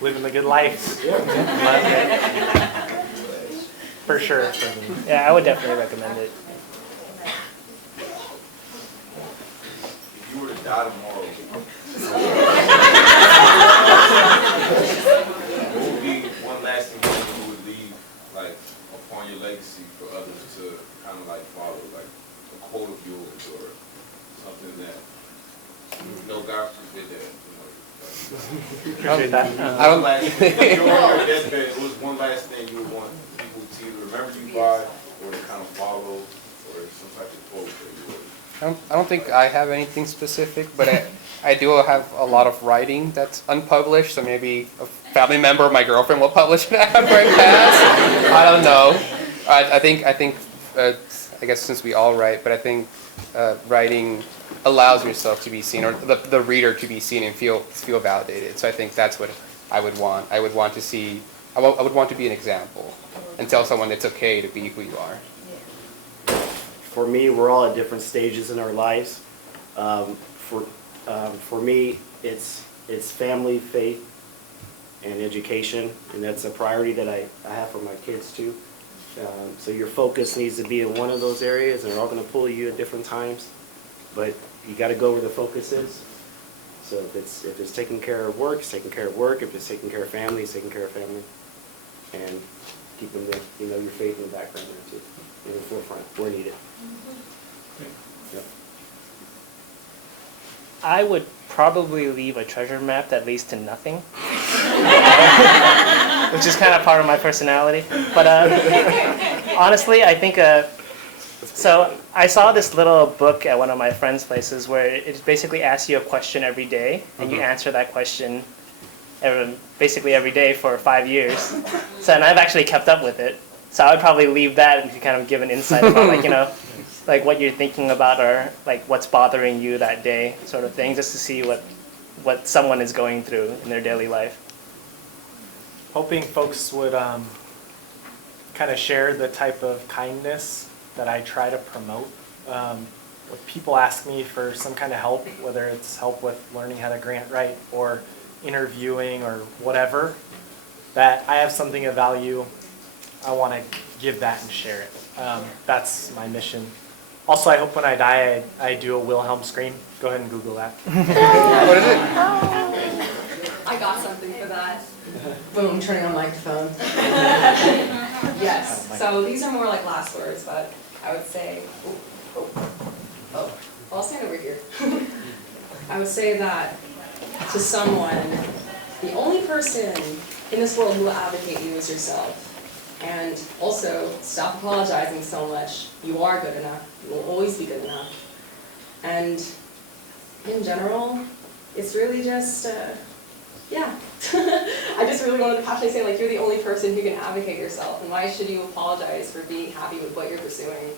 Living the good life. For sure. Yeah, I would definitely recommend it. If you were to die tomorrow, what would be one lasting thing you would leave, like, upon your legacy for others to kind of like follow, like a quote of yours or something that, God forbid that, Appreciate that. I don't. if you're on your deathbed, it was one last thing you would want people to either remember you by or to kind of follow or some type of quote that you would. I don't think I have anything specific, but I do have a lot of writing that's unpublished, so maybe a family member or my girlfriend will publish it after I pass. I don't know. I think I guess since we all write, but I think writing allows yourself to be seen, or the reader to be seen and feel validated. So I think that's what I would want. I would want to see. I would want to be an example and tell someone it's okay to be who you are. For me, we're all at different stages in our lives. For me, it's family, faith, and education, and that's a priority that I have for my kids too. So your focus needs to be in one of those areas, and they're all going to pull you at different times. But you got to go where the focus is. So if it's taking care of work, it's taking care of work. If it's taking care of family, it's taking care of family. And keeping your faith in the background there too, in the forefront where needed. Yep. I would probably leave a treasure map that leads to nothing. which is kind of part of my personality. But honestly, I think, so I saw this little book at one of my friends' places where it basically asks you a question every day, and you answer that question basically every day for 5 years. So, and I've actually kept up with it. So I would probably leave that and kind of give an insight about, like, you know, like what you're thinking about, or like what's bothering you that day, sort of thing, just to see what someone is going through in their daily life. Hoping folks would kind of share the type of kindness that I try to promote. If people ask me for some kind of help, whether it's help with learning how to grant write or interviewing or whatever, that I have something of value, I want to give that and share it. That's my mission. Also, I hope when I die, I do a Wilhelm scream. Go ahead and Google that. What is it? I got something for that. Boom, turning on microphone. Yes, so these are more like last words, but I would say, I'll stand over here. I would say that to someone, the only person in this world who will advocate you is yourself. And also, stop apologizing so much. You are good enough. You will always be good enough. And in general, it's really just, yeah. I just really wanted to passionately say, like, you're the only person who can advocate yourself. And why should you apologize for being happy with what you're pursuing?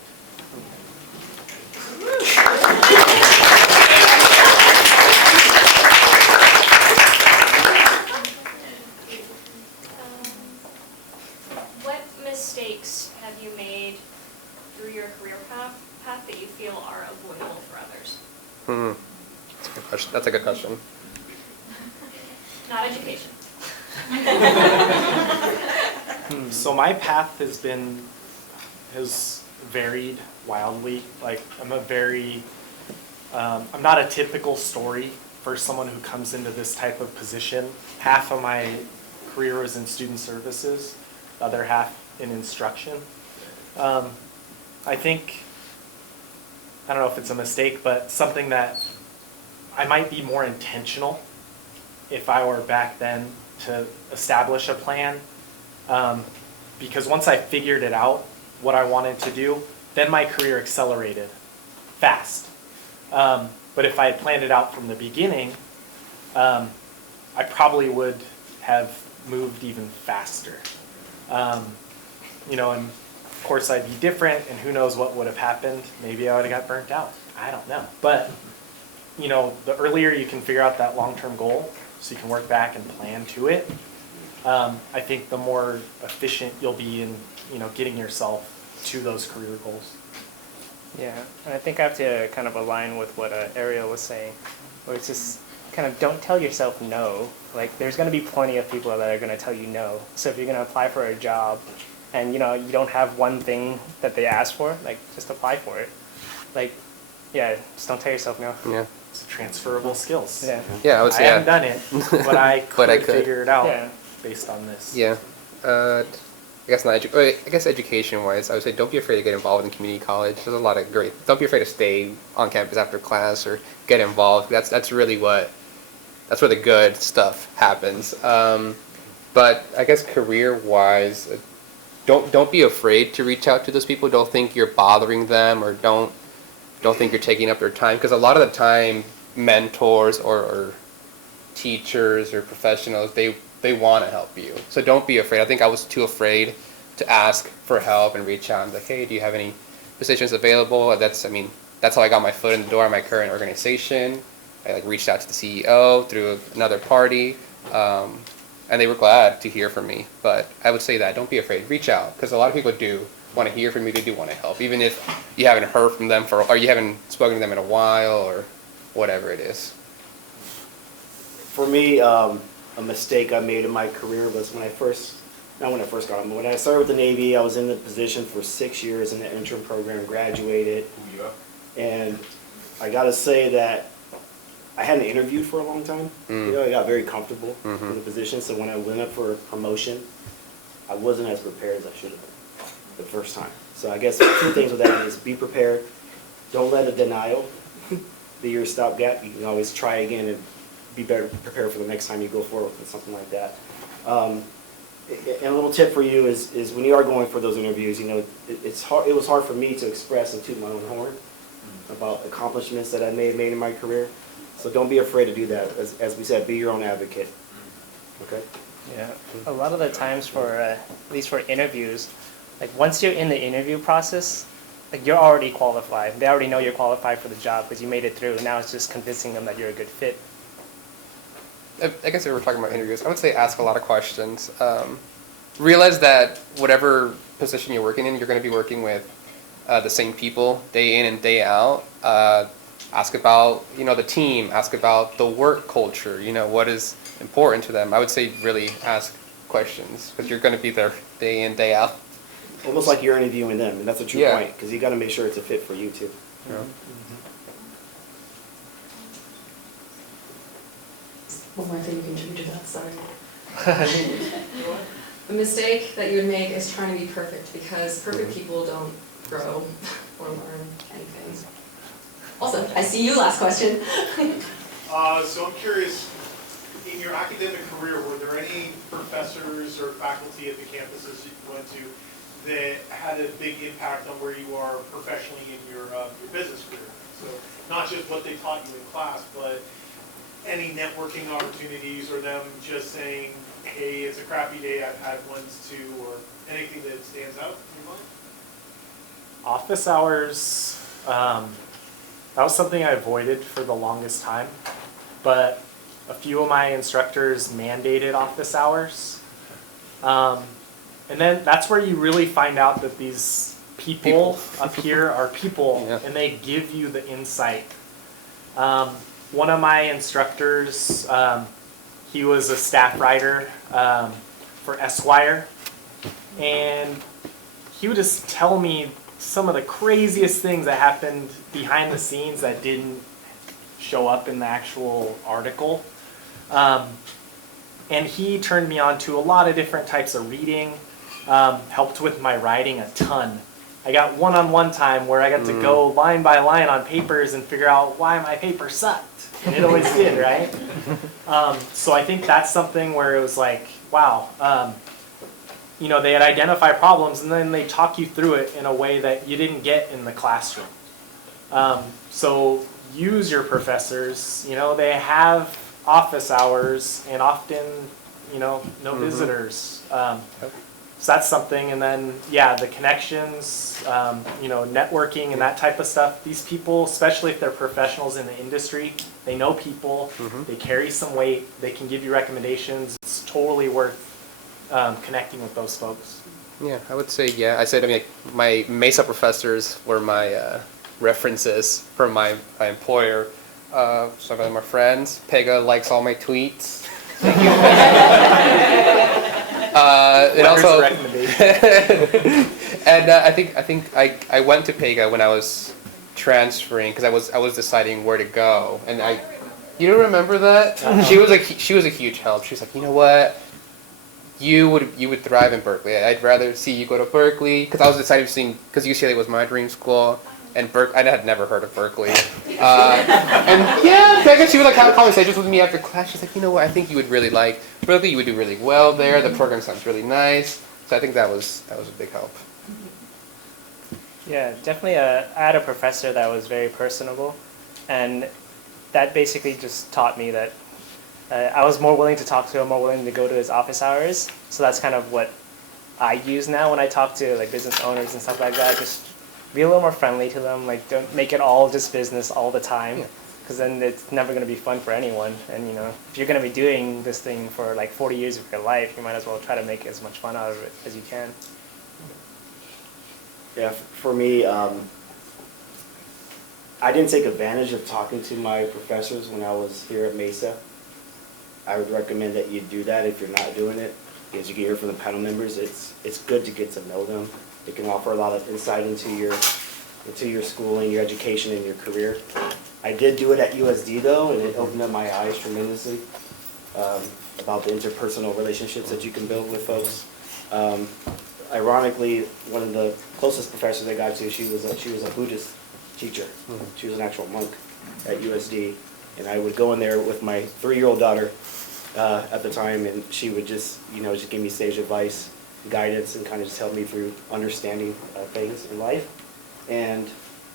What mistakes have you made through your career path that you feel are avoidable for others? That's a good question. That's a good question. Not education. So my path has varied wildly. Like, I'm not a typical story for someone who comes into this type of position. Half of my career was in student services, the other half in instruction. I think, I don't know if it's a mistake, but something that I might be more intentional if I were back then to establish a plan. Because once I figured it out, what I wanted to do, then my career accelerated fast. But if I had planned it out from the beginning, I probably would have moved even faster. You know, and of course I'd be different, and who knows what would have happened. Maybe I would have got burnt out. I don't know. But, you know, the earlier you can figure out that long-term goal, so you can work back and plan to it, I think the more efficient you'll be in, you know, getting yourself to those career goals. Yeah, and I think I have to kind of align with what Ariel was saying, where it's just kind of don't tell yourself no. Like, there's going to be plenty of people that are going to tell you no. So if you're going to apply for a job and, you know, you don't have one thing that they ask for, like, just apply for it. Like, yeah, just don't tell yourself no. Yeah. It's transferable skills. Yeah. Yeah, I would I say haven't yeah. done it, but I could, But I could. figure it out Yeah. based on this. Yeah. I guess not. I guess education-wise, I would say don't be afraid to get involved in community college. There's a lot of great. Don't be afraid to stay on campus after class or get involved. That's really where the good stuff happens. But I guess career-wise, don't be afraid to reach out to those people. Don't think you're bothering them, or don't think you're taking up their time. Because a lot of the time, mentors or teachers or professionals, they want to help you. So don't be afraid. I think I was too afraid to ask for help and reach out and be like, hey, do you have any positions available? That's how I got my foot in the door in my current organization. I reached out to the CEO through another party, and they were glad to hear from me. But I would say that don't be afraid. Reach out, because a lot of people do want to hear from you. They do want to help, even if you haven't heard from them or you haven't spoken to them in a while or whatever it is. For me, a mistake I made in my career was when I started with the Navy. I was in the position for 6 years in the intern program, graduated, and I gotta say that I hadn't interviewed for a long time. You know, I got very comfortable in the position, so when I went up for a promotion, I wasn't as prepared as I should have been the first time. So I guess 2 things with that is be prepared. Don't let a denial be your stopgap. You can always try again and be better prepared for the next time you go forward with something like that. And a little tip for you is when you are going for those interviews, it's hard. It was hard for me to express and toot my own horn about accomplishments that I may have made in my career. So don't be afraid to do that. As we said, be your own advocate. Okay. Yeah, a lot of the times for, at least for interviews, like once you're in the interview process, like you're already qualified. They already know you're qualified for the job because you made it through. Now it's just convincing them that you're a good fit. I guess if we're talking about interviews, I would say ask a lot of questions. Realize that whatever position you're working in, you're going to be working with the same people day in and day out. Ask about, the team. Ask about the work culture. What is important to them. I would say really ask questions because you're going to be there day in, day out. Almost like you're interviewing them, and that's a true Yeah. point because you got to make sure it's a fit for you too. Yeah. One more thing you can contribute to that, sorry. The mistake that you would make is trying to be perfect because perfect people don't grow or learn anything. Also, I see you, last question. So I'm curious, in your academic career, were there any professors or faculty at the campuses you went to that had a big impact on where you are professionally in your business career? So not just what they taught you in class, but any networking opportunities or them just saying, hey, it's a crappy day, I've had ones too, or anything that stands out in your mind? Office hours, that was something I avoided for the longest time, but a few of my instructors mandated office hours. And then that's where you really find out that these people up here are people, Yeah. and they give you the insight. One of my instructors, he was a staff writer for Esquire, and he would just tell me some of the craziest things that happened behind the scenes that didn't show up in the actual article. And he turned me on to a lot of different types of reading, helped with my writing a ton. I got one-on-one time where I got to go line by line on papers and figure out why my paper sucked. And it always did, right? So I think that's something where it was like, wow, they had identified problems and then they talk you through it in a way that you didn't get in the classroom. So use your professors, they have office hours and often, no visitors. So that's something, and then, the connections, networking and that type of stuff. These people, especially if they're professionals in the industry, they know people, they carry some weight, they can give you recommendations. It's totally worth connecting with those folks. Yeah, I would say, I said, my Mesa professors were my references from my employer. Some of my friends. Pega likes all my tweets. Thank you. And also, and I think I went to Pega when I was transferring because I was deciding where to go, and you don't remember that? She was a huge help. She was like, you know what? You would thrive in Berkeley. I'd rather see you go to Berkeley because I was deciding because UCLA was my dream school. And I had never heard of Berkeley. And Pega, she would have conversations with me after class. She's like, you know what, I think you would really like Berkeley. You would do really well there. The program sounds really nice. So I think that was a big help. Yeah, definitely. I had a professor that was very personable, and that basically just taught me that I was more willing to talk to him, more willing to go to his office hours. So that's kind of what I use now when I talk to business owners and stuff like that. Just be a little more friendly to them. Don't make it all just business all the time, because then it's never going to be fun for anyone. And if you're going to be doing this thing for 40 years of your life, you might as well try to make as much fun out of it as you can. Yeah, for me, I didn't take advantage of talking to my professors when I was here at Mesa. I would recommend that you do that if you're not doing it, because you can hear from the panel members. It's good to get to know them. It can offer a lot of insight into your schooling, your education, and your career. I did do it at USD though, and it opened up my eyes tremendously about the interpersonal relationships that you can build with folks. Ironically, one of the closest professors I got to, she was a Buddhist teacher. She was an actual monk at USD, and I would go in there with my 3-year-old daughter at the time, and she would just, just give me sage advice, guidance, and kind of just help me through understanding things in life. And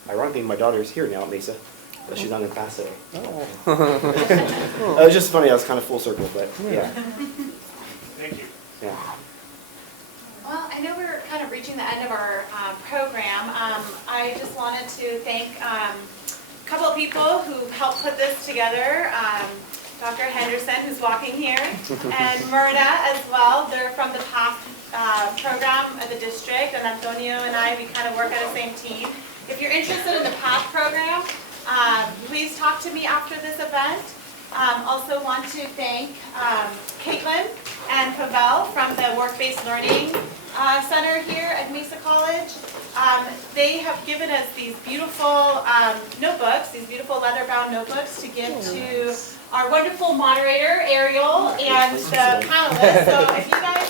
ironically, my daughter is here now at Mesa, but she's not in class today. It was just funny, I was kind of full circle, but yeah. Thank you. Yeah. Well, I know we're kind of reaching the end of our program. I just wanted to thank a couple of people who helped put this together. Dr. Henderson, who's walking here, and Myrna as well. They're from the PATH program at the district, and Antonio and I, we kind of work at the same team. If you're interested in the PATH program, please talk to me after this event. Also want to thank Caitlin and Pavel from the Work-Based Learning Center here at Mesa College. They have given us these beautiful notebooks, these beautiful leather-bound notebooks to give to our wonderful moderator, Ariel, and the panelists. So if you guys